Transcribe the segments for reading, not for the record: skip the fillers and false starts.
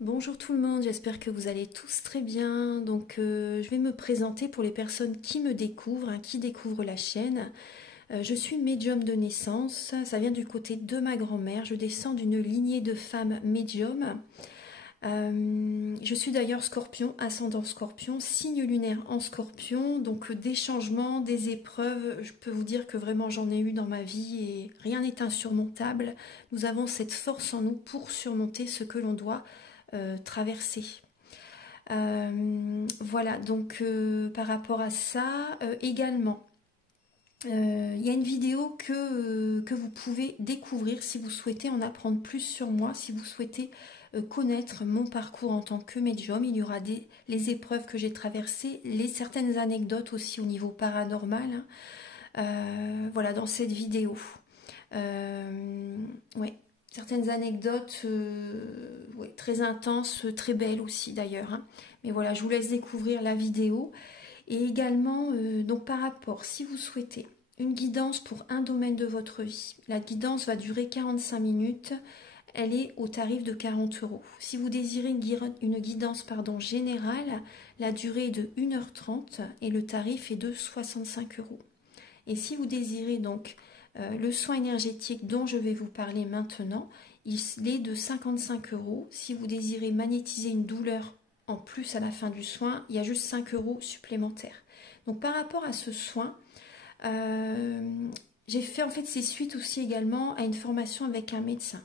Bonjour tout le monde, j'espère que vous allez tous très bien. Je vais me présenter pour les personnes qui me découvrent, qui découvrent la chaîne. Je suis médium de naissance, ça vient du côté de ma grand-mère. Je descends d'une lignée de femmes médiums. Je suis d'ailleurs scorpion, ascendant scorpion, signe lunaire en scorpion. Donc des changements, des épreuves, je peux vous dire que vraiment j'en ai eu dans ma vie et rien n'est insurmontable. Nous avons cette force en nous pour surmonter ce que l'on doit traverser. Voilà, par rapport à ça, également, il y a une vidéo que vous pouvez découvrir si vous souhaitez en apprendre plus sur moi, si vous souhaitez connaître mon parcours en tant que médium. Il y aura les épreuves que j'ai traversées, certaines anecdotes aussi au niveau paranormal, voilà, dans cette vidéo. Ouais. Certaines anecdotes ouais, très intenses, très belles aussi d'ailleurs. Mais voilà, je vous laisse découvrir la vidéo. Et également, donc par rapport, si vous souhaitez une guidance pour un domaine de votre vie, la guidance va durer 45 minutes. Elle est au tarif de 40 €. Si vous désirez une guidance générale, la durée est de 1h30 et le tarif est de 65 €. Et si vous désirez donc le soin énergétique dont je vais vous parler maintenant, il est de 55 €. Si vous désirez magnétiser une douleur en plus à la fin du soin, il y a juste 5 € supplémentaires. Donc par rapport à ce soin, j'ai fait en fait c'est suite aussi également à une formation avec un médecin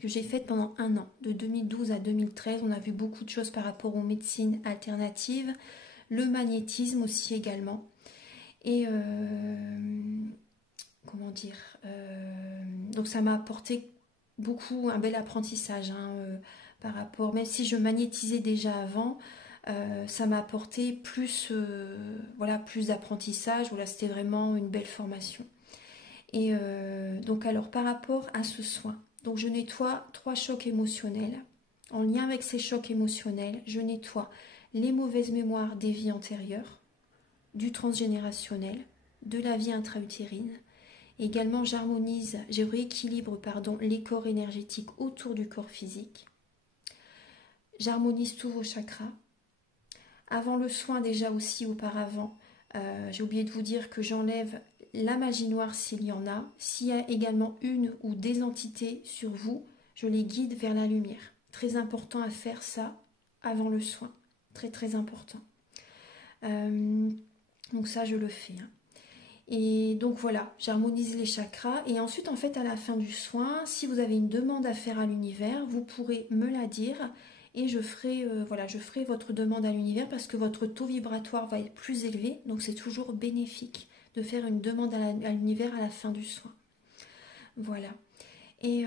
que j'ai faite pendant un an, de 2012 à 2013. On a vu beaucoup de choses par rapport aux médecines alternatives, le magnétisme aussi également. Et comment dire, donc ça m'a apporté beaucoup, un bel apprentissage par rapport, même si je magnétisais déjà avant, ça m'a apporté plus, voilà, plus d'apprentissage. Voilà, c'était vraiment une belle formation. Et donc alors par rapport à ce soin, donc je nettoie 3 chocs émotionnels. En lien avec ces chocs émotionnels, je nettoie les mauvaises mémoires des vies antérieures, du transgénérationnel, de la vie intra-utérine. Également, je rééquilibre les corps énergétiques autour du corps physique. J'harmonise tous vos chakras. Avant le soin, déjà aussi auparavant, j'ai oublié de vous dire que j'enlève la magie noire s'il y en a. S'il y a également une ou des entités sur vous, je les guide vers la lumière. Très important à faire ça avant le soin. Très très important. Donc ça, je le fais. Et donc voilà, j'harmonise les chakras. Et ensuite, en fait, à la fin du soin, si vous avez une demande à faire à l'univers, vous pourrez me la dire. Et je ferai votre demande à l'univers parce que votre taux vibratoire va être plus élevé. Donc c'est toujours bénéfique de faire une demande à l'univers à la fin du soin. Voilà. Et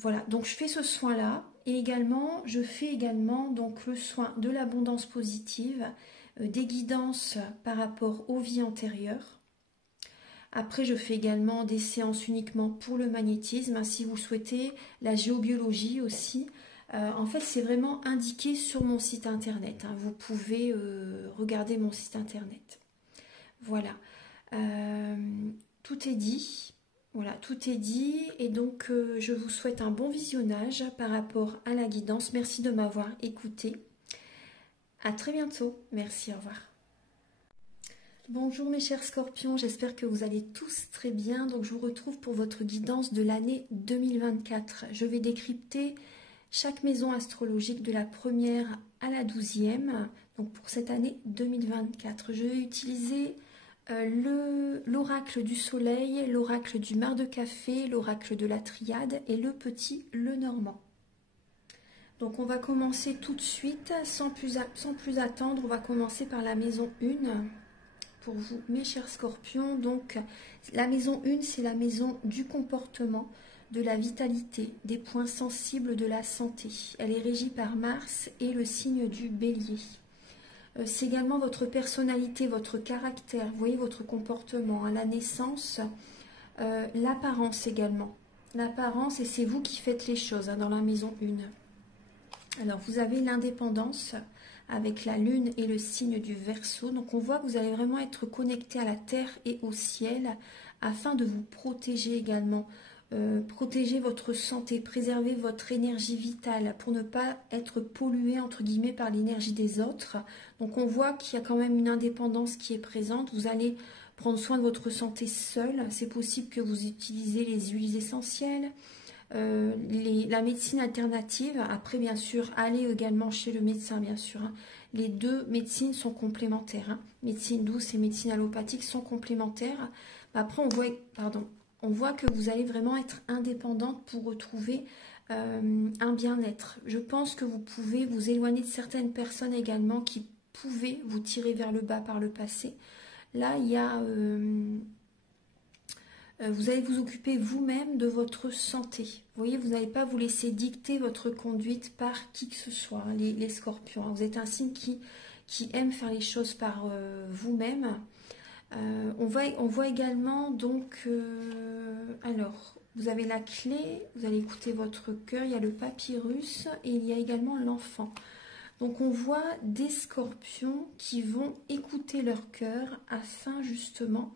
voilà, donc je fais ce soin-là. Et également, je fais également donc le soin de l'abondance positive, des guidances par rapport aux vies antérieures. Après, je fais également des séances uniquement pour le magnétisme, si vous souhaitez, la géobiologie aussi. En fait, c'est vraiment indiqué sur mon site internet. Vous pouvez regarder mon site internet. Voilà. Tout est dit. Voilà, tout est dit. Et donc, je vous souhaite un bon visionnage par rapport à la guidance. Merci de m'avoir écouté. À très bientôt. Merci, au revoir. Bonjour mes chers scorpions, j'espère que vous allez tous très bien. Donc je vous retrouve pour votre guidance de l'année 2024. Je vais décrypter chaque maison astrologique de la première à la 12e, donc pour cette année 2024. Je vais utiliser l'oracle du soleil, l'oracle du mar de café, l'oracle de la triade et le petit Lenormand. Donc on va commencer tout de suite, sans plus attendre, on va commencer par la maison 1. Pour vous, mes chers scorpions, donc la maison 1, c'est la maison du comportement, de la vitalité, des points sensibles de la santé. Elle est régie par Mars et le signe du bélier. C'est également votre personnalité, votre caractère, vous voyez votre comportement, la naissance, l'apparence également. L'apparence, et c'est vous qui faites les choses dans la maison 1. Alors vous avez l'indépendance, avec la lune et le signe du Verseau. Donc on voit que vous allez vraiment être connecté à la terre et au ciel afin de vous protéger également protéger votre santé, préserver votre énergie vitale pour ne pas être pollué entre guillemets par l'énergie des autres. Donc on voit qu'il y a quand même une indépendance qui est présente. Vous allez prendre soin de votre santé seul. C'est possible que vous utilisez les huiles essentielles, la médecine alternative. Après bien sûr, allez également chez le médecin bien sûr. Hein. Les deux médecines sont complémentaires. Hein. Médecine douce et médecine allopathique sont complémentaires. Après on voit que vous allez vraiment être indépendante pour retrouver un bien-être. Je pense que vous pouvez vous éloigner de certaines personnes également qui pouvaient vous tirer vers le bas par le passé. Là, il y a... vous allez vous occuper vous-même de votre santé. Vous voyez, vous n'allez pas vous laisser dicter votre conduite par qui que ce soit, hein, les scorpions. Hein. Vous êtes un signe qui aime faire les choses par vous-même. On voit également donc, alors vous avez la clé, vous allez écouter votre cœur, il y a le papyrus et il y a également l'enfant. Donc on voit des scorpions qui vont écouter leur cœur afin justement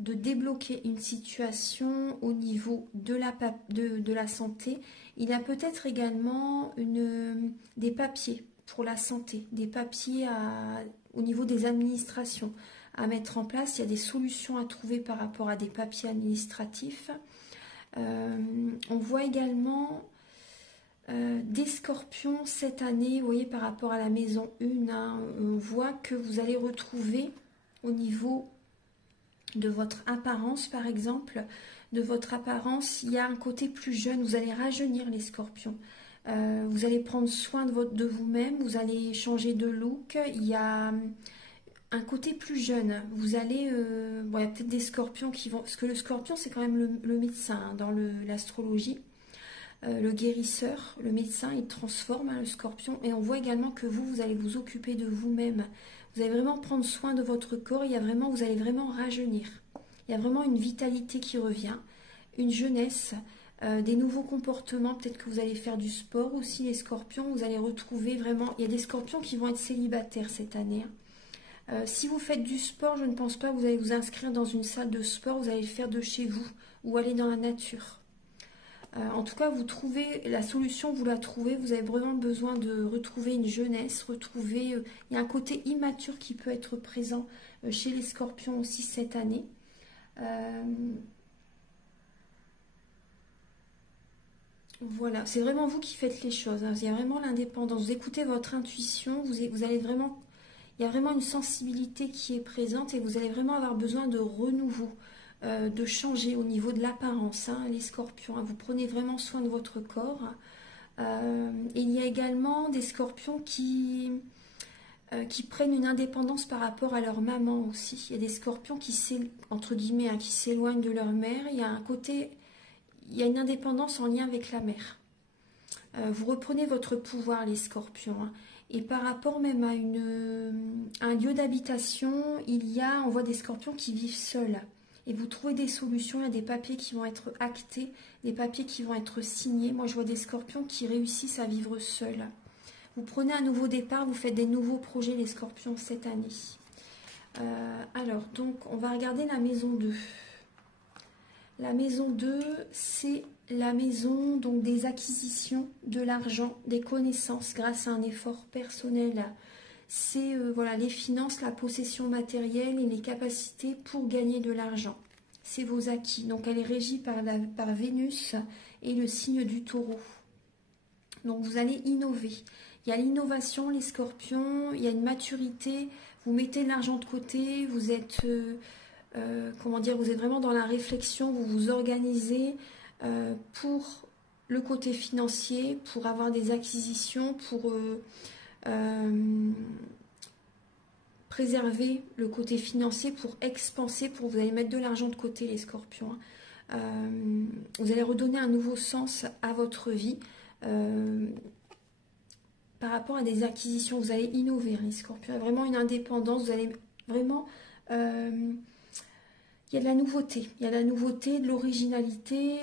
de débloquer une situation au niveau de la santé. Il y a peut-être également des papiers pour la santé, des papiers au niveau des administrations à mettre en place. Il y a des solutions à trouver par rapport à des papiers administratifs. On voit également des scorpions cette année, vous voyez, par rapport à la maison 1, hein, on voit que vous allez retrouver au niveau de votre apparence, par exemple, de votre apparence, il y a un côté plus jeune, vous allez rajeunir les scorpions. Vous allez prendre soin de vous-même, vous allez changer de look, il y a un côté plus jeune, vous allez, bon, il y a peut-être des scorpions qui vont, parce que le scorpion c'est quand même le médecin hein, dans l'astrologie, le guérisseur, le médecin, il transforme hein, le scorpion, et on voit également que vous allez vous occuper de vous-même, vous allez vraiment prendre soin de votre corps, vous allez vraiment rajeunir, il y a vraiment une vitalité qui revient, une jeunesse, des nouveaux comportements, peut-être que vous allez faire du sport aussi les scorpions, vous allez retrouver vraiment, il y a des scorpions qui vont être célibataires cette année, hein. Si vous faites du sport, je ne pense pas que vous allez vous inscrire dans une salle de sport, vous allez le faire de chez vous ou aller dans la nature. En tout cas, vous trouvez la solution, vous la trouvez, vous avez vraiment besoin de retrouver une jeunesse, il y a un côté immature qui peut être présent chez les scorpions aussi cette année. Voilà, c'est vraiment vous qui faites les choses, hein. Il y a vraiment l'indépendance, vous écoutez votre intuition, vous allez vraiment... Il y a vraiment une sensibilité qui est présente et vous allez vraiment avoir besoin de renouveau, de changer au niveau de l'apparence, hein, les scorpions. Hein, vous prenez vraiment soin de votre corps. Et il y a également des scorpions qui prennent une indépendance par rapport à leur maman aussi. Il y a des scorpions entre guillemets, hein, qui s'éloignent de leur mère. Il y a il y a une indépendance en lien avec la mère. Vous reprenez votre pouvoir, les scorpions. Hein. Et par rapport même à un lieu d'habitation, on voit des scorpions qui vivent seuls. Et vous trouvez des solutions, il y a des papiers qui vont être actés, des papiers qui vont être signés. Moi, je vois des scorpions qui réussissent à vivre seuls. Vous prenez un nouveau départ, vous faites des nouveaux projets, les scorpions, cette année. Alors, donc, on va regarder la maison 2. La maison 2, c'est la maison donc des acquisitions, de l'argent, des connaissances grâce à un effort personnel. C'est voilà, les finances, la possession matérielle et les capacités pour gagner de l'argent. C'est vos acquis. Donc elle est régie par Vénus et le signe du taureau. Donc vous allez innover. Il y a l'innovation, les scorpions, il y a une maturité, vous mettez de l'argent de côté, vous êtes... comment dire, vous êtes vraiment dans la réflexion, vous vous organisez pour le côté financier, pour avoir des acquisitions, pour préserver le côté financier, pour expanser, pour vous allez mettre de l'argent de côté les scorpions. Vous allez redonner un nouveau sens à votre vie par rapport à des acquisitions, vous allez innover les scorpions, il y a vraiment une indépendance, vous allez vraiment... il y a de la nouveauté, de l'originalité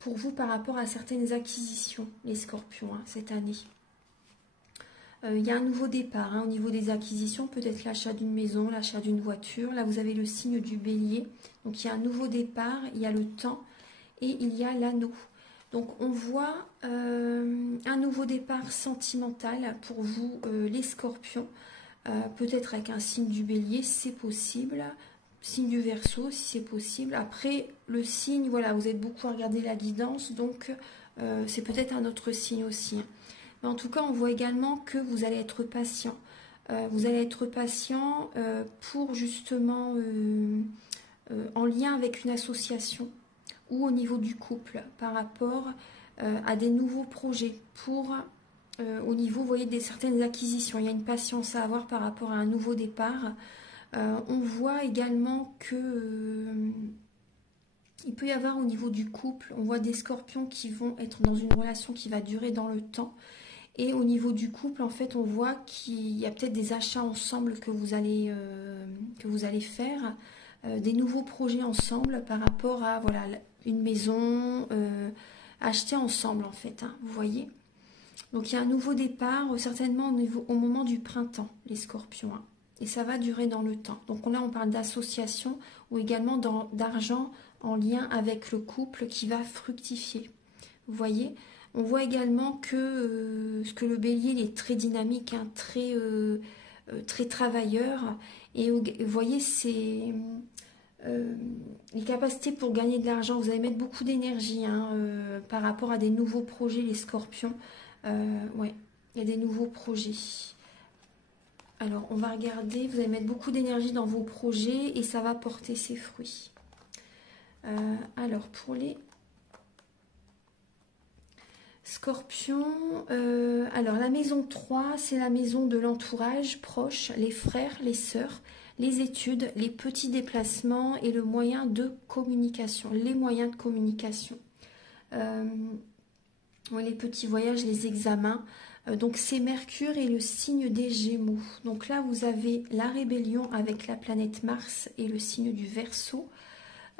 pour vous par rapport à certaines acquisitions, les scorpions, hein, cette année. Il y a un nouveau départ hein, au niveau des acquisitions, peut-être l'achat d'une maison, l'achat d'une voiture. Là, vous avez le signe du bélier. Donc, il y a un nouveau départ, il y a le temps. et il y a l'anneau. Donc on voit un nouveau départ sentimental pour vous les scorpions, peut-être avec un signe du bélier si c'est possible, signe du verseau si c'est possible. Après le signe, voilà, vous êtes beaucoup à regarder la guidance, donc c'est peut-être un autre signe aussi. Mais en tout cas on voit également que vous allez être patient. Vous allez être patient pour justement en lien avec une association ou au niveau du couple par rapport à des nouveaux projets pour au niveau, vous voyez, des certaines acquisitions. Il y a une patience à avoir par rapport à un nouveau départ. On voit également que il peut y avoir au niveau du couple, on voit des scorpions qui vont être dans une relation qui va durer dans le temps. Et au niveau du couple, en fait, on voit qu'il y a peut-être des achats ensemble que vous allez faire, des nouveaux projets ensemble par rapport à voilà, une maison achetée ensemble, en fait, hein, vous voyez. Donc il y a un nouveau départ, certainement au moment du printemps, les scorpions. Hein, et ça va durer dans le temps. Donc là, on parle d'association ou également d'argent en lien avec le couple qui va fructifier. Vous voyez ? On voit également que le bélier il est très dynamique, hein, très travailleur. Et vous voyez, c'est les capacités pour gagner de l'argent. Vous allez mettre beaucoup d'énergie hein, par rapport à des nouveaux projets, les scorpions. Ouais, il y a des nouveaux projets. Alors, on va regarder. Vous allez mettre beaucoup d'énergie dans vos projets et ça va porter ses fruits. Alors, pour les Scorpion, alors la maison 3, c'est la maison de l'entourage proche, les frères, les sœurs, les études, les petits déplacements et le moyen de communication, les moyens de communication. Les petits voyages, les examens. Donc c'est Mercure et le signe des Gémeaux. Donc là, vous avez la rébellion avec la planète Mars et le signe du Verseau,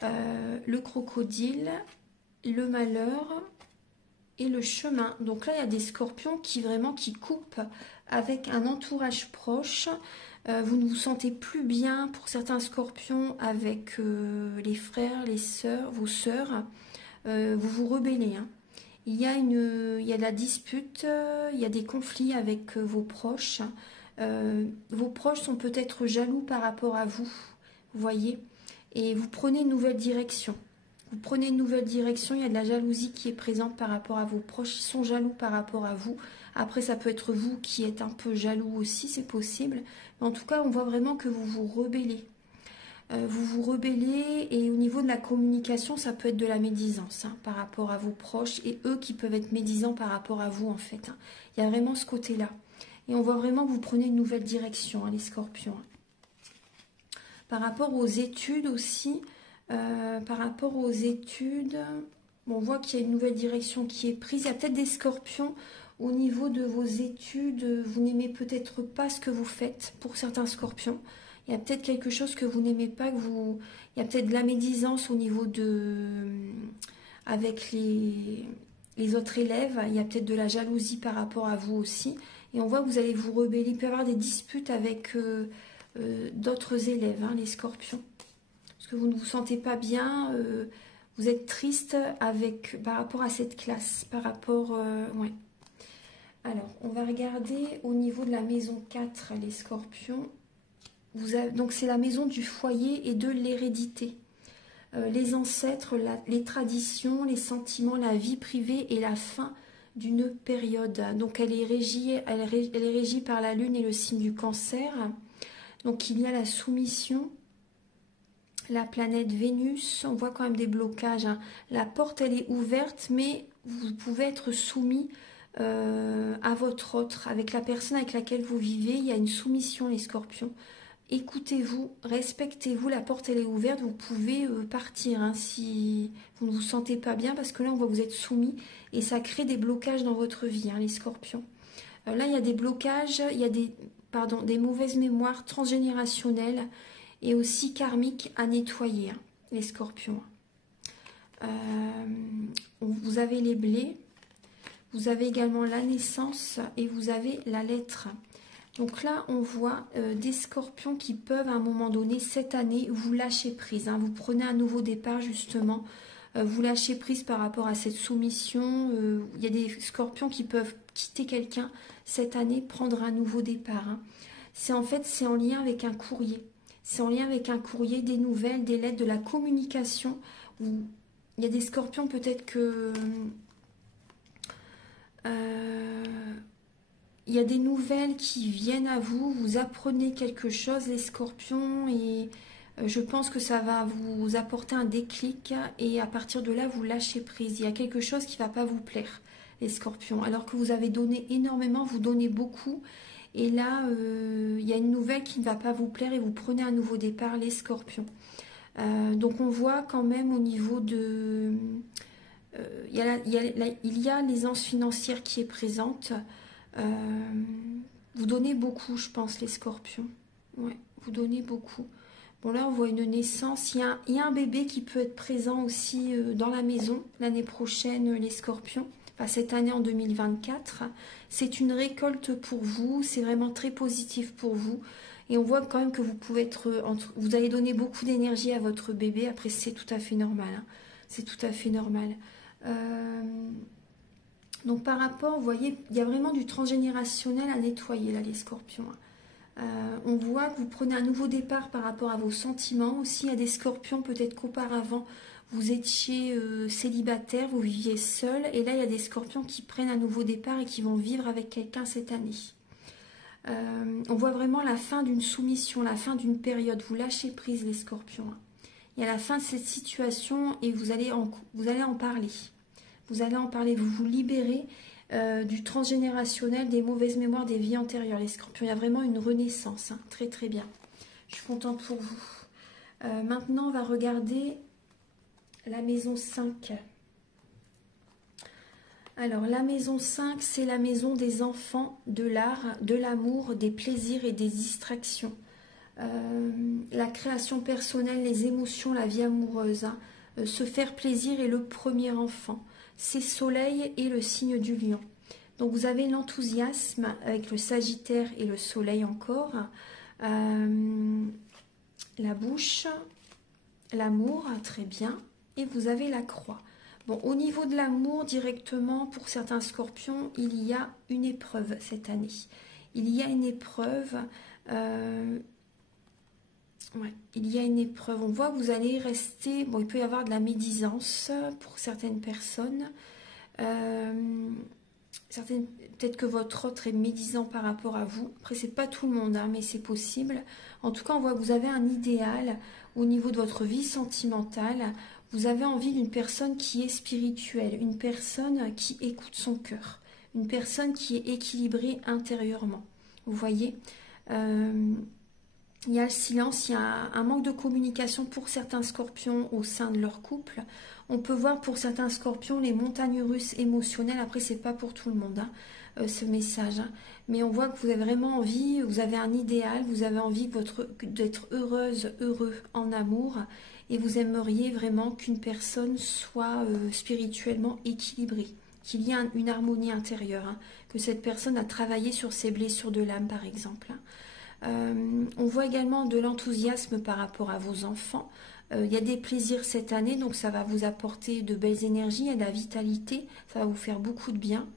le crocodile, le malheur et le chemin. Donc là, il y a des scorpions qui coupent avec un entourage proche. Vous ne vous sentez plus bien pour certains scorpions avec les frères, les sœurs, vos sœurs. Vous vous rebellez. Hein. Il y a de la dispute, il y a des conflits avec vos proches. Vos proches sont peut-être jaloux par rapport à vous, vous voyez. Et vous prenez une nouvelle direction. Vous prenez une nouvelle direction, il y a de la jalousie qui est présente par rapport à vos proches, ils sont jaloux par rapport à vous. Après, ça peut être vous qui êtes un peu jaloux aussi, c'est possible. Mais en tout cas, on voit vraiment que vous vous rebellez. Vous vous rebellez et au niveau de la communication, ça peut être de la médisance hein, par rapport à vos proches et eux qui peuvent être médisants par rapport à vous en fait. Hein. Il y a vraiment ce côté-là. Et on voit vraiment que vous prenez une nouvelle direction, hein, les scorpions. Hein. Par rapport aux études aussi, bon, on voit qu'il y a une nouvelle direction qui est prise. Il y a peut-être des scorpions au niveau de vos études. Vous n'aimez peut-être pas ce que vous faites pour certains scorpions. Il y a peut-être quelque chose que vous n'aimez pas. Il y a peut-être de la médisance au niveau avec les autres élèves. Il y a peut-être de la jalousie par rapport à vous aussi. Et on voit que vous allez vous rebeller. Il peut y avoir des disputes avec d'autres élèves, hein, les scorpions. Que vous ne vous sentez pas bien, vous êtes triste par rapport à cette classe, par rapport... ouais. Alors, on va regarder au niveau de la maison 4, les scorpions. Donc, c'est la maison du foyer et de l'hérédité. Les ancêtres, les traditions, les sentiments, la vie privée et la fin d'une période. Donc, elle est régie par la lune et le signe du cancer. Donc, il y a la soumission. La planète Vénus, on voit quand même des blocages. Hein. La porte, elle est ouverte, mais vous pouvez être soumis à votre autre. Avec la personne avec laquelle vous vivez, il y a une soumission, les scorpions. Écoutez-vous, respectez-vous, la porte, elle est ouverte. Vous pouvez partir hein, si vous ne vous sentez pas bien, parce que là, on voit que vous êtes soumis et ça crée des blocages dans votre vie, hein, les scorpions. Là, il y a des blocages, il y a des mauvaises mémoires transgénérationnelles, et aussi karmique à nettoyer, hein, les scorpions. Vous avez les blés, vous avez également la naissance et vous avez la lettre. Donc là, on voit des scorpions qui peuvent à un moment donné, cette année, vous lâcher prise. Hein, vous prenez un nouveau départ justement Vous lâchez prise par rapport à cette soumission. Il y a des scorpions qui peuvent quitter quelqu'un cette année, prendre un nouveau départ. Hein. C'est en fait, c'est en lien avec un courrier. C'est en lien avec un courrier, des nouvelles, des lettres, de la communication. Où il y a des scorpions peut-être que... il y a des nouvelles qui viennent à vous, vous apprenez quelque chose les scorpions et je pense que ça va vous apporter un déclic et à partir de là vous lâchez prise. Il y a quelque chose qui ne va pas vous plaire les scorpions alors que vous avez donné énormément, vous donnez beaucoup et là il y a une nouvelle qui ne va pas vous plaire et vous prenez un nouveau départ les scorpions. Donc on voit quand même au niveau de... il y a l'aisance financière qui est présente. Vous donnez beaucoup, je pense, les scorpions. Ouais, vous donnez beaucoup. Bon, là, on voit une naissance. Il y a un bébé qui peut être présent aussi dans la maison l'année prochaine, les scorpions. Enfin, cette année en 2024. C'est une récolte pour vous. C'est vraiment très positif pour vous. Et on voit quand même que vous pouvez être... vous allez donner beaucoup d'énergie à votre bébé. Après, c'est tout à fait normal. Hein. C'est tout à fait normal. Donc par rapport, vous voyez, il y a vraiment du transgénérationnel à nettoyer là les scorpions. On voit que vous prenez un nouveau départ par rapport à vos sentiments. Aussi, il y a des scorpions, peut-être qu'auparavant, vous étiez célibataire, vous viviez seul. Et là, il y a des scorpions qui prennent un nouveau départ et qui vont vivre avec quelqu'un cette année. On voit vraiment la fin d'une soumission, la fin d'une période. Vous lâchez prise les scorpions. Il y a la fin de cette situation et vous allez en parler. Vous allez en parler, vous vous libérez du transgénérationnel, des mauvaises mémoires, des vies antérieures, les scorpions. Il y a vraiment une renaissance, hein. Très très bien. Je suis contente pour vous. Maintenant, on va regarder la maison 5. Alors, la maison 5, c'est la maison des enfants, de l'art, de l'amour, des plaisirs et des distractions. La création personnelle, les émotions, la vie amoureuse. Hein. Se faire plaisir est le premier enfant. C'est Soleil et le signe du lion. Donc vous avez l'enthousiasme avec le Sagittaire et le Soleil encore. La bouche, l'amour, très bien. Et vous avez la croix. Bon, au niveau de l'amour, directement, pour certains scorpions, il y a une épreuve cette année. Il y a une épreuve... Ouais, il y a une épreuve. On voit que vous allez rester... Bon, il peut y avoir de la médisance pour certaines personnes. Peut-être que votre autre est médisant par rapport à vous. Après, c'est pas tout le monde, hein, mais c'est possible. En tout cas, on voit que vous avez un idéal au niveau de votre vie sentimentale. Vous avez envie d'une personne qui est spirituelle, une personne qui écoute son cœur, une personne qui est équilibrée intérieurement. Vous voyez il y a le silence, il y a un manque de communication pour certains scorpions au sein de leur couple. On peut voir pour certains scorpions les montagnes russes émotionnelles. Après, c'est pas pour tout le monde, hein, ce message. Hein. Mais on voit que vous avez vraiment envie, vous avez un idéal, vous avez envie d'être heureuse, heureux en amour. Et vous aimeriez vraiment qu'une personne soit spirituellement équilibrée. Qu'il y ait une harmonie intérieure. Hein, que cette personne a travaillé sur ses blessures de l'âme, par exemple. Hein. On voit également de l'enthousiasme par rapport à vos enfants. Il y a des plaisirs cette année, donc ça va vous apporter de belles énergies et de la vitalité. Ça va vous faire beaucoup de bien.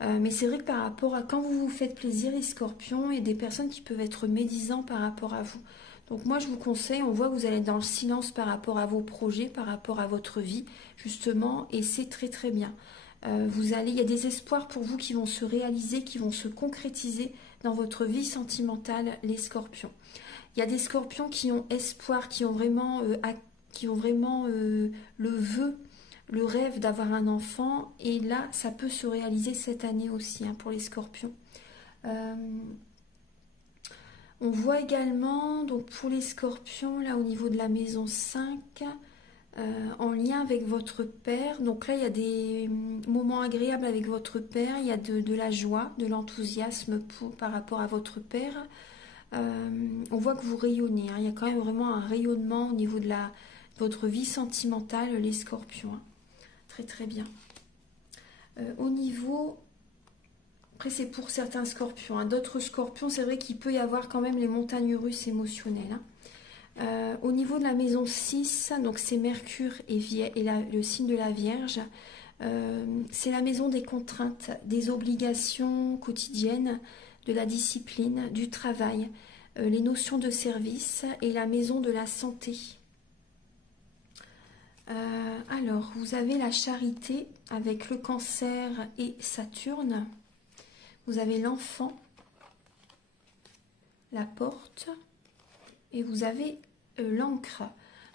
Mais c'est vrai que par rapport à quand vous vous faites plaisir, les scorpions, il y a des personnes qui peuvent être médisants par rapport à vous. Donc moi, je vous conseille, on voit que vous allez être dans le silence par rapport à vos projets, par rapport à votre vie, justement, et c'est très très bien. Il y a des espoirs pour vous qui vont se réaliser, qui vont se concrétiser dans votre vie sentimentale, les scorpions. Il y a des scorpions qui ont espoir, qui ont vraiment, le vœu, le rêve d'avoir un enfant. Et là, ça peut se réaliser cette année aussi, hein, pour les scorpions. On voit également, donc pour les scorpions, là au niveau de la maison 5... en lien avec votre père. Donc là, il y a des moments agréables avec votre père. Il y a de la joie, de l'enthousiasme par rapport à votre père. On voit que vous rayonnez. Hein. Il y a quand même vraiment un rayonnement au niveau de votre vie sentimentale, les scorpions. Hein. Très très bien. Au niveau... Après, c'est pour certains scorpions. Hein. D'autres scorpions, c'est vrai qu'il peut y avoir quand même les montagnes russes émotionnelles. Hein. Au niveau de la maison 6, donc c'est Mercure et, le signe de la Vierge. C'est la maison des contraintes, des obligations quotidiennes, de la discipline, du travail, les notions de service et la maison de la santé. Alors, vous avez la charité avec le Cancer et Saturne. Vous avez l'enfant, la porte et vous avez l'encre.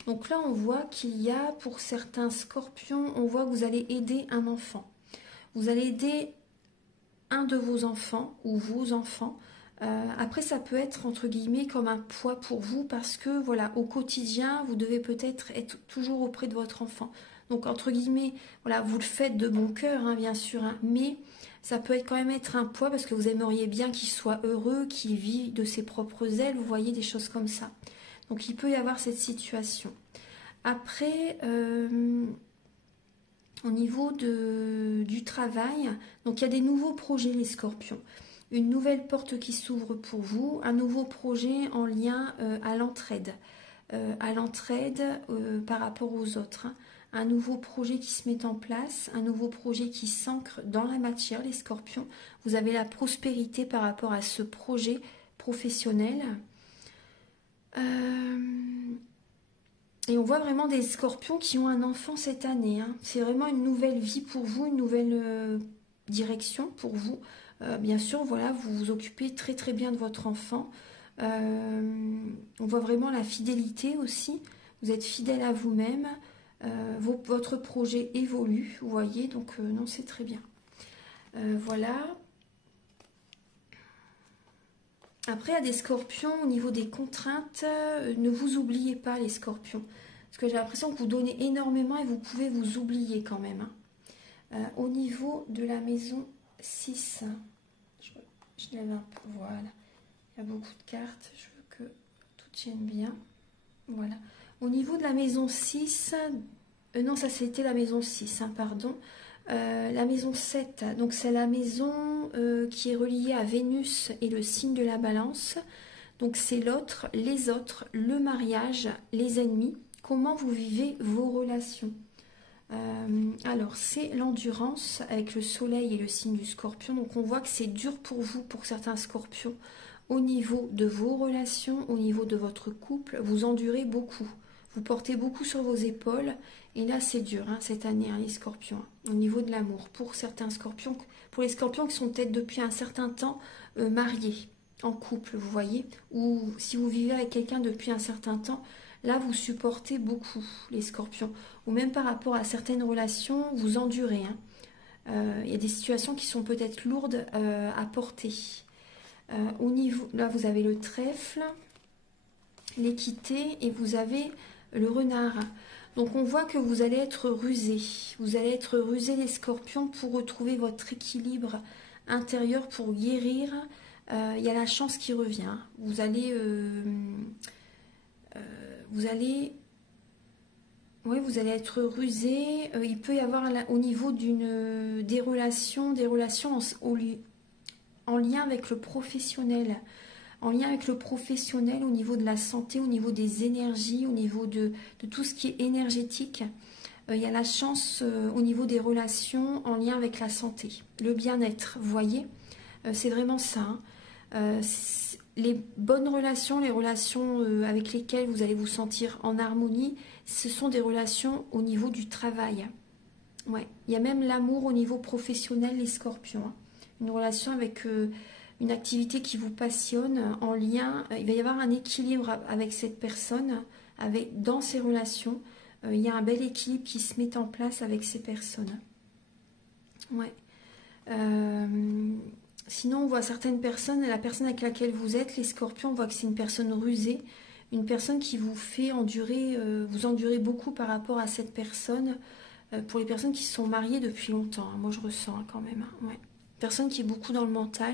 Donc là, on voit qu'il y a pour certains scorpions, on voit que vous allez aider un enfant. Vous allez aider un de vos enfants ou vos enfants. Après, ça peut être entre guillemets comme un poids pour vous parce que voilà, au quotidien, vous devez peut-être être toujours auprès de votre enfant. Donc entre guillemets, voilà, vous le faites de bon cœur, hein, bien sûr, hein, mais ça peut quand même être un poids parce que vous aimeriez bien qu'il soit heureux, qu'il vive de ses propres ailes, vous voyez, des choses comme ça. Donc il peut y avoir cette situation. Après, au niveau du travail, donc il y a des nouveaux projets les scorpions. Une nouvelle porte qui s'ouvre pour vous, un nouveau projet en lien à l'entraide. Par rapport aux autres. Hein. Un nouveau projet qui se met en place, un nouveau projet qui s'ancre dans la matière, les scorpions. Vous avez la prospérité par rapport à ce projet professionnel. Et on voit vraiment des scorpions qui ont un enfant cette année. Hein. C'est vraiment une nouvelle vie pour vous, une nouvelle direction pour vous. Bien sûr, voilà, vous vous occupez très très bien de votre enfant. On voit vraiment la fidélité aussi. Vous êtes fidèle à vous-même. Votre projet évolue, vous voyez. Donc non, c'est très bien. Voilà. Après, il y a des scorpions au niveau des contraintes. Ne vous oubliez pas, les scorpions. Parce que j'ai l'impression que vous donnez énormément et vous pouvez vous oublier quand même. Hein. Au niveau de la maison 6, je lève un peu, voilà. Il y a beaucoup de cartes, je veux que tout tienne bien. Voilà. Au niveau de la maison 6, non, ça c'était la maison 6, hein, pardon. La maison 7, donc c'est la maison qui est reliée à Vénus et le signe de la Balance. Donc c'est l'autre, les autres, le mariage, les ennemis. Comment vous vivez vos relations. Alors c'est l'endurance avec le soleil et le signe du scorpion. Donc on voit que c'est dur pour vous, pour certains scorpions. Au niveau de vos relations, au niveau de votre couple, vous endurez beaucoup. Vous portez beaucoup sur vos épaules. Et là, c'est dur, hein, cette année, hein, les scorpions. Au niveau de l'amour, pour certains scorpions, pour les scorpions qui sont peut-être depuis un certain temps mariés, en couple, vous voyez. Ou si vous vivez avec quelqu'un depuis un certain temps, là, vous supportez beaucoup, les scorpions. Ou même par rapport à certaines relations, vous endurez. Hein. Il y a des situations qui sont peut-être lourdes à porter. Au niveau, là, vous avez le trèfle, l'équité et vous avez le renard. Donc on voit que vous allez être rusé. Vous allez être rusé les scorpions pour retrouver votre équilibre intérieur, pour guérir. Il y a la chance qui revient. Vous allez être rusé. Il peut y avoir au niveau des relations en lien avec le professionnel. En lien avec le professionnel, au niveau de la santé, au niveau des énergies, au niveau de tout ce qui est énergétique. Il y a la chance au niveau des relations en lien avec la santé, le bien-être, vous voyez. C'est vraiment ça. Hein. Les bonnes relations, les relations avec lesquelles vous allez vous sentir en harmonie, ce sont des relations au niveau du travail. Ouais. Il y a même l'amour au niveau professionnel, les scorpions. Hein. Une relation avec... une activité qui vous passionne, en lien, il va y avoir un équilibre avec cette personne, dans ces relations, il y a un bel équilibre qui se met en place avec ces personnes. Ouais. Sinon, on voit certaines personnes, la personne avec laquelle vous êtes, les scorpions, on voit que c'est une personne rusée, une personne qui vous fait endurer, vous endurez beaucoup par rapport à cette personne, pour les personnes qui se sont mariées depuis longtemps, hein, moi je ressens hein, quand même. Hein, ouais. Personne qui est beaucoup dans le mental.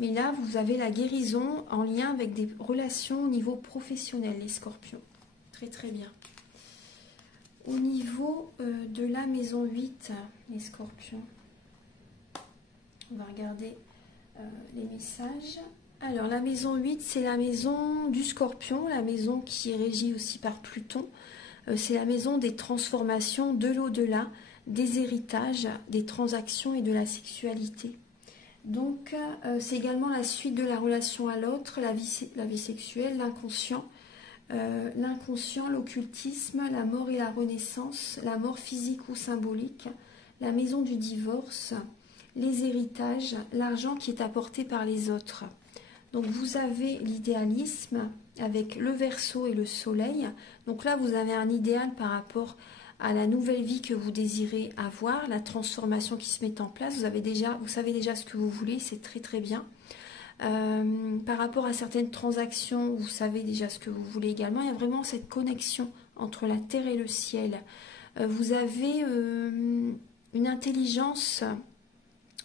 Mais là, vous avez la guérison en lien avec des relations au niveau professionnel, les scorpions. Très très bien. Au niveau de la maison 8, les scorpions. On va regarder les messages. Alors, la maison 8, c'est la maison du Scorpion, la maison qui est régie aussi par Pluton. C'est la maison des transformations, de l'au-delà, des héritages, des transactions et de la sexualité. Donc, c'est également la suite de la relation à l'autre, la vie sexuelle, l'inconscient, l'occultisme, la mort et la renaissance, la mort physique ou symbolique, la maison du divorce, les héritages, l'argent qui est apporté par les autres. Donc vous avez l'idéalisme avec le Verseau et le Soleil. Donc là, vous avez un idéal par rapport à la nouvelle vie que vous désirez avoir, la transformation qui se met en place. Vous savez déjà ce que vous voulez, c'est très très bien. Par rapport à certaines transactions, vous savez déjà ce que vous voulez également. Il y a vraiment cette connexion entre la terre et le ciel. Vous avez une intelligence.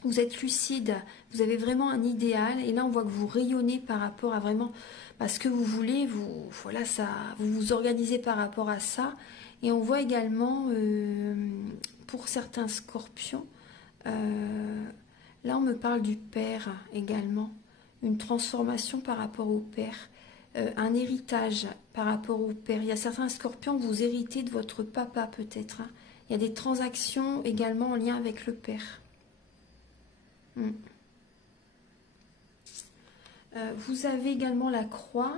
Vous êtes lucide, vous avez vraiment un idéal et là on voit que vous rayonnez par rapport à vraiment ce que vous voulez, vous vous organisez par rapport à ça et on voit également pour certains scorpions, là on me parle du père également, une transformation par rapport au père, un héritage par rapport au père. Il y a certains scorpions, vous héritez de votre papa peut-être, hein. Il y a des transactions également en lien avec le père. Vous avez également la croix,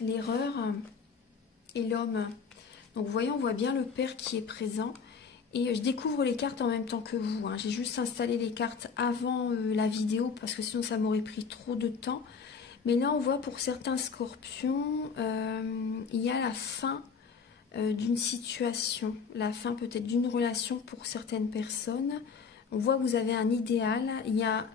l'erreur et l'homme. Donc vous voyez, on voit bien le père qui est présent. Et je découvre les cartes en même temps que vous, hein. J'ai juste installé les cartes avant la vidéo parce que sinon ça m'aurait pris trop de temps. Mais là on voit pour certains scorpions, il y a la fin d'une situation, la fin peut-être d'une relation pour certaines personnes. On voit que vous avez un idéal, il y a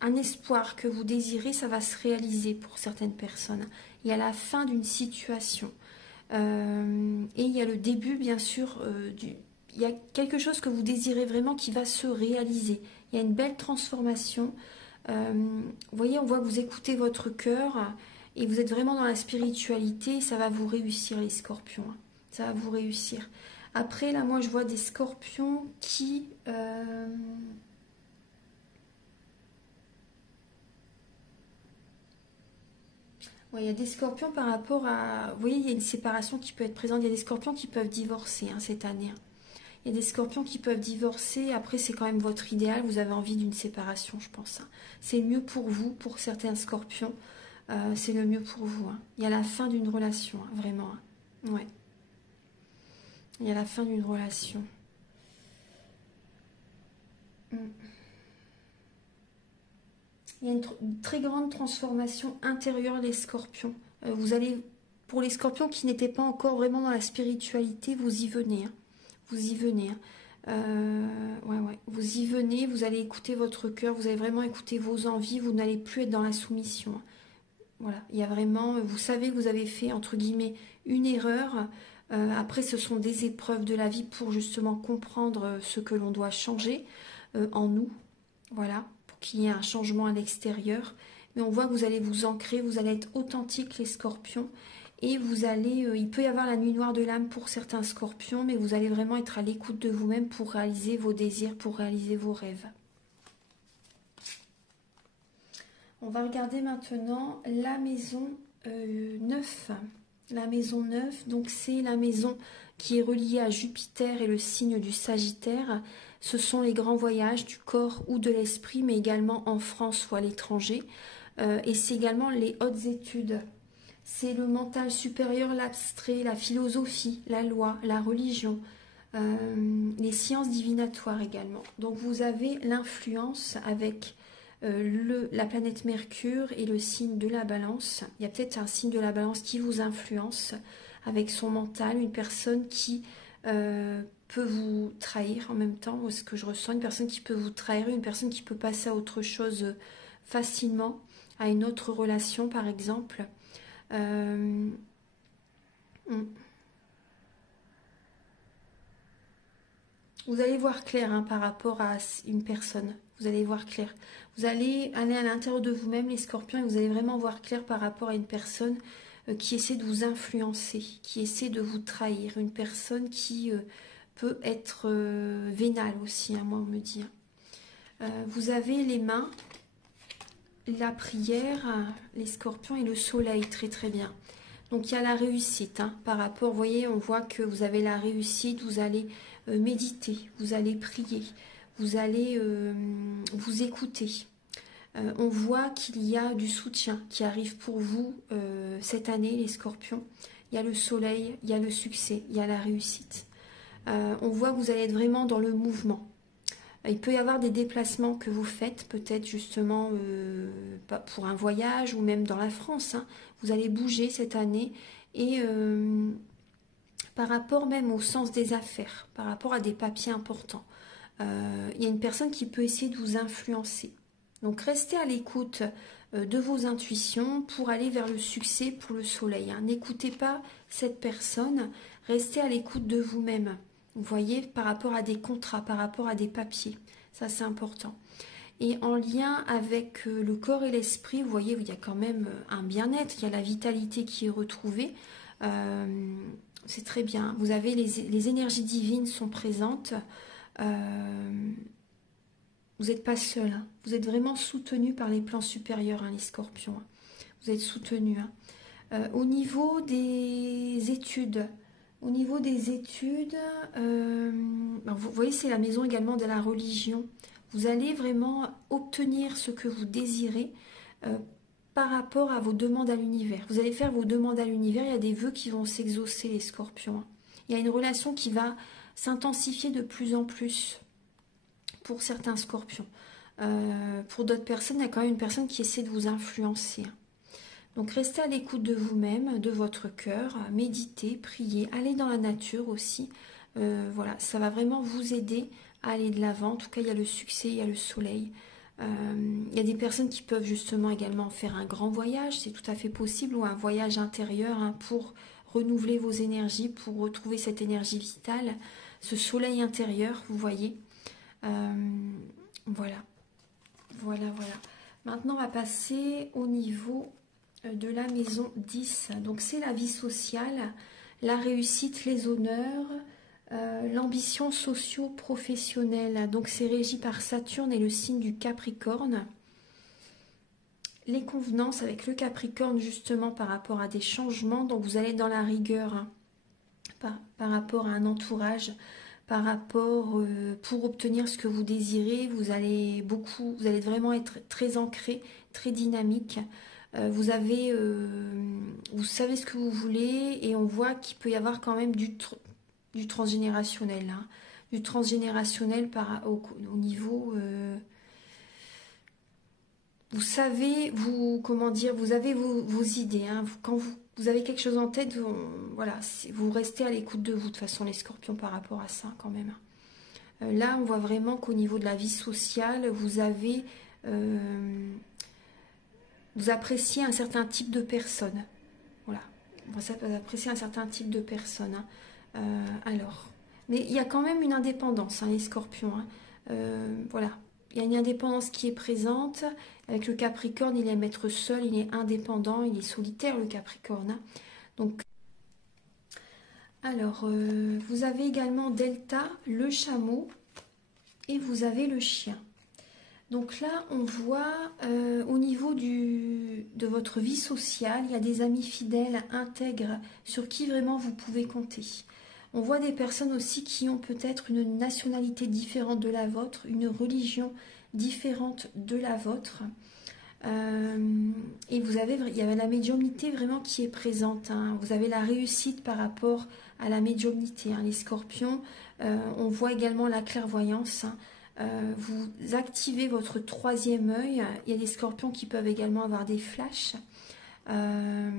un espoir que vous désirez, ça va se réaliser pour certaines personnes. Il y a la fin d'une situation. Et il y a le début, bien sûr, il y a quelque chose que vous désirez vraiment qui va se réaliser. Il y a une belle transformation. Vous voyez, on voit que vous écoutez votre cœur et vous êtes vraiment dans la spiritualité. Ça va vous réussir, les scorpions. Ça va vous réussir. Après, là, moi, je vois des scorpions qui... Ouais, il y a des scorpions par rapport à... Vous voyez, il y a une séparation qui peut être présente. Il y a des scorpions qui peuvent divorcer cette année. Il y a des scorpions qui peuvent divorcer. Après, c'est quand même votre idéal. Vous avez envie d'une séparation, je pense. C'est mieux pour vous, pour certains scorpions. C'est le mieux pour vous. Il y a la fin d'une relation, vraiment. Ouais. Il y a la fin d'une relation. Il y a une très grande transformation intérieure des scorpions. Vous allez, pour les scorpions qui n'étaient pas encore vraiment dans la spiritualité, vous y venez. Hein. Vous y venez. Hein. Ouais. Vous y venez, vous allez écouter votre cœur, vous allez vraiment écouter vos envies, vous n'allez plus être dans la soumission. Hein. Voilà, il y a vraiment, vous savez que vous avez fait, entre guillemets, une erreur. Après, ce sont des épreuves de la vie pour justement comprendre ce que l'on doit changer en nous. Voilà, pour qu'il y ait un changement à l'extérieur. Mais on voit que vous allez vous ancrer, vous allez être authentique, les scorpions. Et vous allez, il peut y avoir la nuit noire de l'âme pour certains scorpions, mais vous allez vraiment être à l'écoute de vous-même pour réaliser vos désirs, pour réaliser vos rêves. On va regarder maintenant la maison 9. La maison 9, donc c'est la maison qui est reliée à Jupiter et le signe du Sagittaire. Ce sont les grands voyages du corps ou de l'esprit, mais également en France ou à l'étranger. Et c'est également les hautes études. C'est le mental supérieur, l'abstrait, la philosophie, la loi, la religion, les sciences divinatoires également. Donc vous avez l'influence avec la planète Mercure et le signe de la Balance. Il y a peut-être un signe de la Balance qui vous influence avec son mental, une personne qui peut vous trahir en même temps, ce que je ressens, une personne qui peut vous trahir, une personne qui peut passer à autre chose facilement, à une autre relation par exemple. Vous allez voir clair hein, par rapport à une personne. Vous allez voir clair. Vous allez aller à l'intérieur de vous-même, les scorpions, et vous allez vraiment voir clair par rapport à une personne qui essaie de vous influencer, qui essaie de vous trahir. Une personne qui peut être vénale aussi, hein, moi on me dit. Vous avez les mains, la prière, les scorpions et le soleil, très très bien. Donc il y a la réussite, hein, par rapport, vous voyez, on voit que vous avez la réussite, vous allez méditer, vous allez prier, vous allez vous écouter. On voit qu'il y a du soutien qui arrive pour vous cette année, les scorpions. Il y a le soleil, il y a le succès, il y a la réussite. On voit que vous allez être vraiment dans le mouvement. Il peut y avoir des déplacements que vous faites, peut-être justement pour un voyage ou même dans la France, hein. Vous allez bouger cette année et par rapport même au sens des affaires, par rapport à des papiers importants. Il y a une personne qui peut essayer de vous influencer. Donc restez à l'écoute de vos intuitions pour aller vers le succès, pour le soleil, hein. N'écoutez pas cette personne, restez à l'écoute de vous-même. Vous voyez, par rapport à des contrats, par rapport à des papiers. Ça, c'est important. Et en lien avec le corps et l'esprit, vous voyez, il y a quand même un bien-être, il y a la vitalité qui est retrouvée. C'est très bien. Vous avez les énergies divines sont présentes. Vous n'êtes pas seul, hein. Vous êtes vraiment soutenu par les plans supérieurs, hein, les scorpions, hein. Vous êtes soutenu, hein. Au niveau des études, vous voyez, c'est la maison également de la religion. Vous allez vraiment obtenir ce que vous désirez par rapport à vos demandes à l'univers. Vous allez faire vos demandes à l'univers, il y a des vœux qui vont s'exaucer, les scorpions, hein. Il y a une relation qui va s'intensifier de plus en plus pour certains scorpions. Pour d'autres personnes, il y a quand même une personne qui essaie de vous influencer, hein. Donc restez à l'écoute de vous-même, de votre cœur, méditez, priez, allez dans la nature aussi. Voilà, ça va vraiment vous aider à aller de l'avant. En tout cas, il y a le succès, il y a le soleil. Il y a des personnes qui peuvent justement également faire un grand voyage, c'est tout à fait possible, ou un voyage intérieur, hein, pour renouveler vos énergies, pour retrouver cette énergie vitale, ce soleil intérieur, vous voyez. Voilà. Maintenant, on va passer au niveau de la maison 10. Donc c'est la vie sociale, la réussite, les honneurs, l'ambition socio-professionnelle. Donc c'est régi par Saturne et le signe du Capricorne. Les convenances avec le Capricorne justement par rapport à des changements. Donc vous allez dans la rigueur, hein, par rapport à un entourage, par rapport pour obtenir ce que vous désirez. Vous allez vraiment être très ancré, très dynamique. Vous savez ce que vous voulez et on voit qu'il peut y avoir quand même du transgénérationnel, hein. Du transgénérationnel au niveau... vous savez, vous avez vos idées, hein. Quand vous avez quelque chose en tête, voilà, vous restez à l'écoute de vous, de toute façon, les scorpions, par rapport à ça, quand même. Là, on voit vraiment qu'au niveau de la vie sociale, vous appréciez un certain type de personne. Voilà. Vous appréciez un certain type de personne, hein. Mais il y a quand même une indépendance, hein, les scorpions, hein. Voilà. Il y a une indépendance qui est présente. Avec le Capricorne, il aime être seul, il est indépendant, il est solitaire, le Capricorne, hein. Donc, vous avez également Delta, le chameau, et vous avez le chien. Donc là, on voit au niveau de votre vie sociale, il y a des amis fidèles, intègres, sur qui vraiment vous pouvez compter. On voit des personnes aussi qui ont peut-être une nationalité différente de la vôtre, une religion différente de la vôtre. Et il y avait la médiumnité vraiment qui est présente, hein. Vous avez la réussite par rapport à la médiumnité, hein, les scorpions. On voit également la clairvoyance, hein. Vous activez votre troisième œil. Il y a des scorpions qui peuvent également avoir des flashs. Ouais.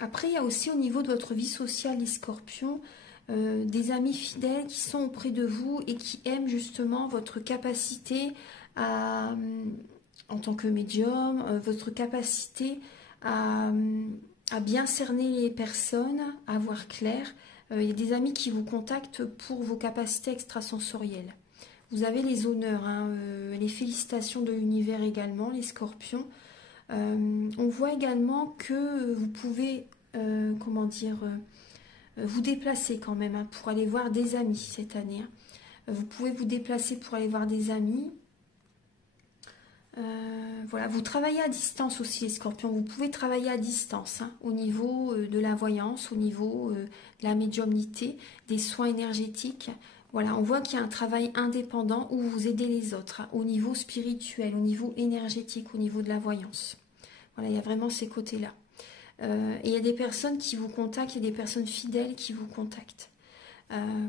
Après, il y a aussi au niveau de votre vie sociale, les scorpions, des amis fidèles qui sont auprès de vous et qui aiment justement votre capacité en tant que médium, votre capacité à bien cerner les personnes, à voir clair. Il y a des amis qui vous contactent pour vos capacités extrasensorielles. Vous avez les honneurs, hein, les félicitations de l'univers également, les scorpions. On voit également que vous pouvez, vous déplacer quand même, hein, pour aller voir des amis cette année, hein. Vous pouvez vous déplacer pour aller voir des amis. Voilà, vous travaillez à distance aussi les scorpions, vous pouvez travailler à distance hein, au niveau de la voyance, au niveau de la médiumnité, des soins énergétiques. Voilà, on voit qu'il y a un travail indépendant où vous aidez les autres, hein, au niveau spirituel, au niveau énergétique, au niveau de la voyance. Voilà, il y a vraiment ces côtés-là. Et il y a des personnes qui vous contactent, il y a des personnes fidèles qui vous contactent.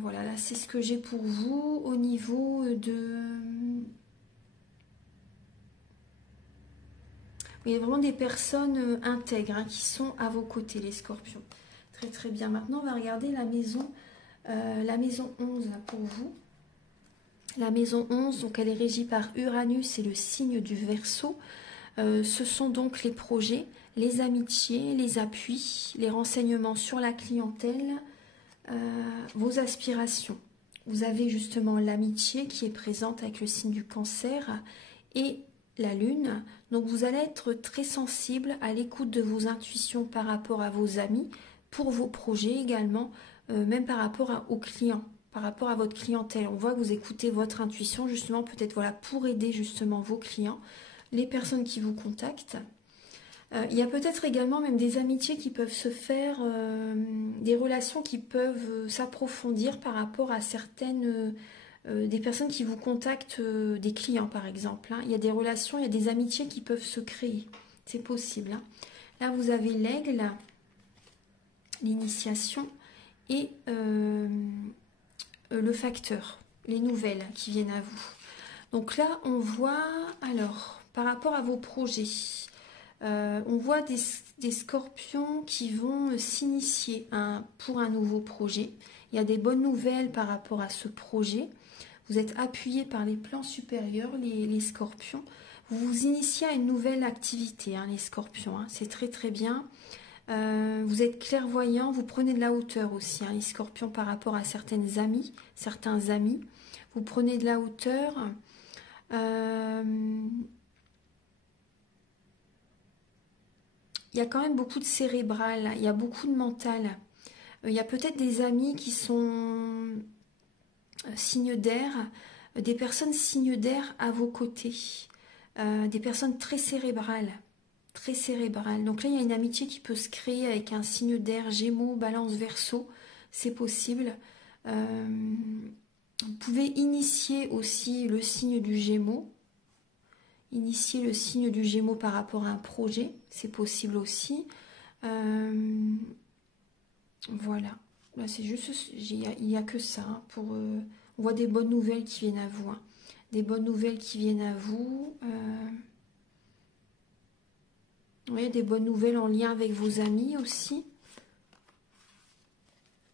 Voilà, là c'est ce que j'ai pour vous au niveau de... Il y a vraiment des personnes intègres hein, qui sont à vos côtés, les scorpions. Très très bien. Maintenant, on va regarder la maison 11 pour vous. La maison 11, donc elle est régie par Uranus et le signe du Verseau. Ce sont donc les projets, les amitiés, les appuis, les renseignements sur la clientèle, vos aspirations. Vous avez justement l'amitié qui est présente avec le signe du Cancer et la Lune. Donc vous allez être très sensible à l'écoute de vos intuitions par rapport à vos amis, pour vos projets également, même par rapport aux clients, par rapport à votre clientèle. On voit que vous écoutez votre intuition justement peut-être voilà pour aider justement vos clients, les personnes qui vous contactent. Il y a peut-être également même des amitiés qui peuvent se faire, des relations qui peuvent s'approfondir par rapport à certaines... des personnes qui vous contactent, des clients par exemple. Hein. Il y a des relations, il y a des amitiés qui peuvent se créer. C'est possible. Hein. Là, vous avez l'aigle, l'initiation et le facteur, les nouvelles qui viennent à vous. Donc là, on voit, alors, par rapport à vos projets, on voit des scorpions qui vont s'initier pour un nouveau projet. Il y a des bonnes nouvelles par rapport à ce projet. Vous êtes appuyé par les plans supérieurs, les scorpions. Vous vous initiez à une nouvelle activité, hein, les scorpions. Hein, c'est très très bien. Vous êtes clairvoyant, vous prenez de la hauteur aussi, hein, les scorpions, par rapport à certains amis. Vous prenez de la hauteur. Il y a quand même beaucoup de cérébral, il y a beaucoup de mental. Il y a peut-être des amis qui sont signes d'air, des personnes signes d'air à vos côtés, des personnes très cérébrales, très cérébrales. Donc là, il y a une amitié qui peut se créer avec un signe d'air, Gémeaux, Balance, Verseau, c'est possible. Vous pouvez initier aussi le signe du Gémeaux, initier le signe du Gémeaux par rapport à un projet, c'est possible aussi. Voilà, là c'est juste, il n'y a que ça. Hein, on voit des bonnes nouvelles qui viennent à vous. Hein. Des bonnes nouvelles qui viennent à vous. Oui, des bonnes nouvelles en lien avec vos amis aussi.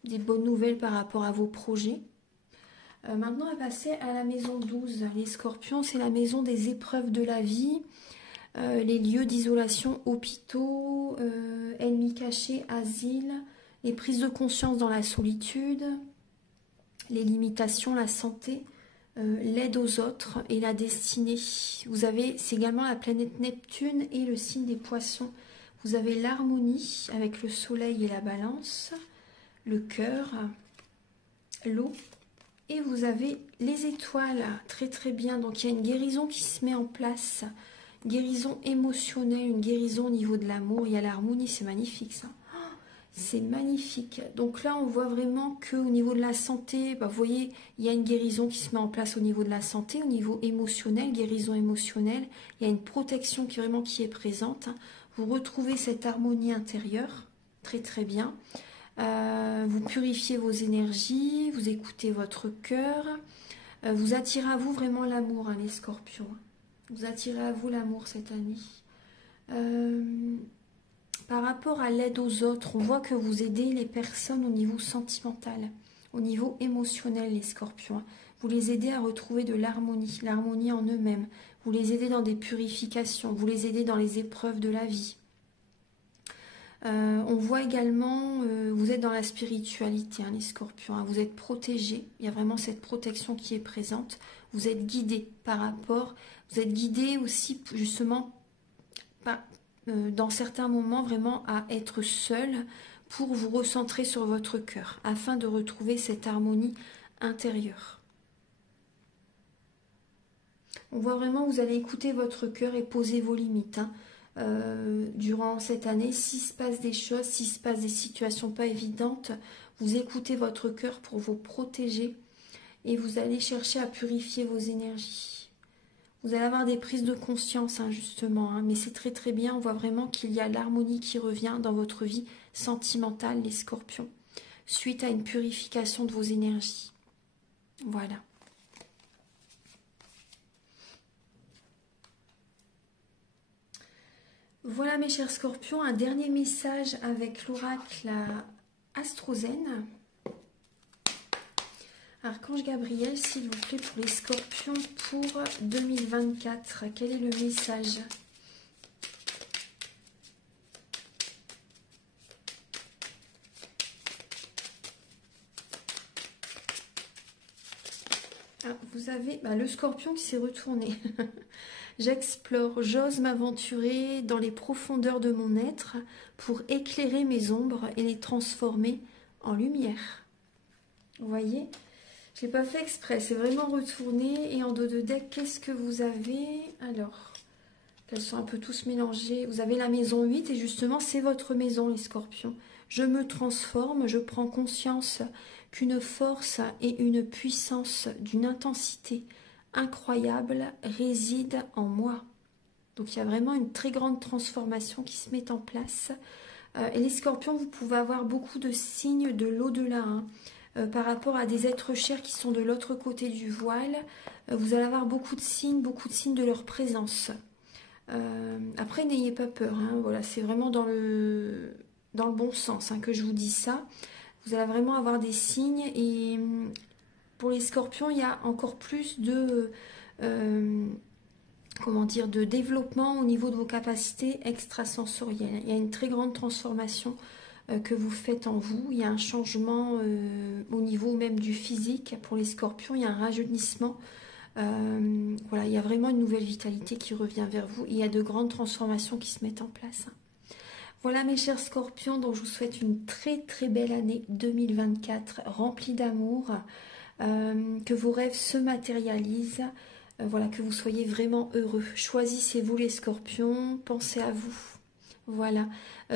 Des bonnes nouvelles par rapport à vos projets. Maintenant, on va passer à la maison 12. Les scorpions, c'est la maison des épreuves de la vie. Les lieux d'isolation, hôpitaux, ennemis cachés, asiles, les prises de conscience dans la solitude, les limitations, la santé, l'aide aux autres et la destinée. C'est également la planète Neptune et le signe des poissons. Vous avez l'harmonie avec le soleil et la balance, le cœur, l'eau. Et vous avez les étoiles, très très bien. Donc il y a une guérison qui se met en place, guérison émotionnelle, une guérison au niveau de l'amour. Il y a l'harmonie, c'est magnifique ça. C'est magnifique. Donc là, on voit vraiment qu'au niveau de la santé, vous voyez, il y a une guérison qui se met en place au niveau de la santé, au niveau émotionnel, guérison émotionnelle. Il y a une protection qui est présente. Vous retrouvez cette harmonie intérieure, très très bien. Vous purifiez vos énergies, vous écoutez votre cœur. Vous attirez à vous vraiment l'amour, hein, les scorpions. Vous attirez à vous l'amour cette année. Par rapport à l'aide aux autres, on voit que vous aidez les personnes au niveau sentimental, au niveau émotionnel, les scorpions. Vous les aidez à retrouver de l'harmonie, l'harmonie en eux-mêmes. Vous les aidez dans des purifications, vous les aidez dans les épreuves de la vie. On voit également, vous êtes dans la spiritualité, hein, les scorpions, hein, vous êtes protégés, il y a vraiment cette protection qui est présente, vous êtes guidés vous êtes guidés aussi justement dans certains moments vraiment à être seul pour vous recentrer sur votre cœur, afin de retrouver cette harmonie intérieure. On voit vraiment, vous allez écouter votre cœur et poser vos limites. Hein. Durant cette année, s'il se passe des choses, s'il se passe des situations pas évidentes, vous écoutez votre cœur pour vous protéger et vous allez chercher à purifier vos énergies. Vous allez avoir des prises de conscience, hein, justement, hein, mais c'est très très bien. On voit vraiment qu'il y a l'harmonie qui revient dans votre vie sentimentale, les scorpions, suite à une purification de vos énergies. Voilà. Voilà mes chers scorpions, un dernier message avec l'oracle Astrozène. Archange Gabriel, s'il vous plaît, pour les scorpions pour 2024. Quel est le message? Vous avez le scorpion qui s'est retourné. J'explore, j'ose m'aventurer dans les profondeurs de mon être pour éclairer mes ombres et les transformer en lumière. Vous voyez? Je ne l'ai pas fait exprès, c'est vraiment retourné. Et en dos de deck, qu'est-ce que vous avez? Alors, elles sont un peu tous mélangées. Vous avez la maison 8 et justement, c'est votre maison, les scorpions. Je me transforme, je prends conscience qu'une force et une puissance d'une intensité incroyable réside en moi. Donc il y a vraiment une très grande transformation qui se met en place. Et les scorpions, vous pouvez avoir beaucoup de signes de l'au-delà, hein, par rapport à des êtres chers qui sont de l'autre côté du voile. Vous allez avoir beaucoup de signes de leur présence. Après, n'ayez pas peur, hein, voilà, c'est vraiment dans le bon sens, hein, que je vous dis ça. Vous allez vraiment avoir des signes et pour les scorpions, il y a encore plus de, de développement au niveau de vos capacités extrasensorielles. Il y a une très grande transformation que vous faites en vous. Il y a un changement au niveau même du physique. Pour les scorpions, il y a un rajeunissement. Voilà, il y a vraiment une nouvelle vitalité qui revient vers vous. Il y a de grandes transformations qui se mettent en place. Voilà mes chers scorpions, donc je vous souhaite une très très belle année 2024 remplie d'amour, que vos rêves se matérialisent, voilà, que vous soyez vraiment heureux. Choisissez-vous les scorpions, pensez à vous. Voilà,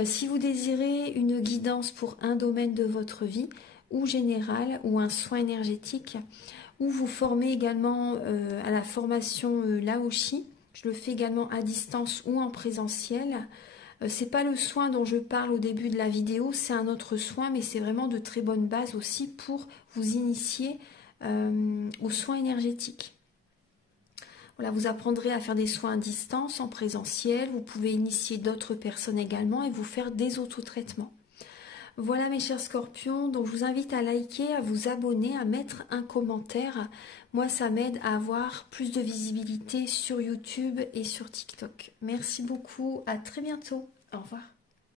si vous désirez une guidance pour un domaine de votre vie, ou général, ou un soin énergétique, ou vous formez également à la formation Laoshi, je le fais également à distance ou en présentiel. C'est pas le soin dont je parle au début de la vidéo, c'est un autre soin, mais c'est vraiment de très bonnes bases aussi pour vous initier aux soins énergétiques. Voilà, vous apprendrez à faire des soins à distance, en présentiel. Vous pouvez initier d'autres personnes également et vous faire des autotraitements. Voilà mes chers scorpions, donc je vous invite à liker, à vous abonner, à mettre un commentaire. Moi, ça m'aide à avoir plus de visibilité sur YouTube et sur TikTok. Merci beaucoup, à très bientôt. Au revoir.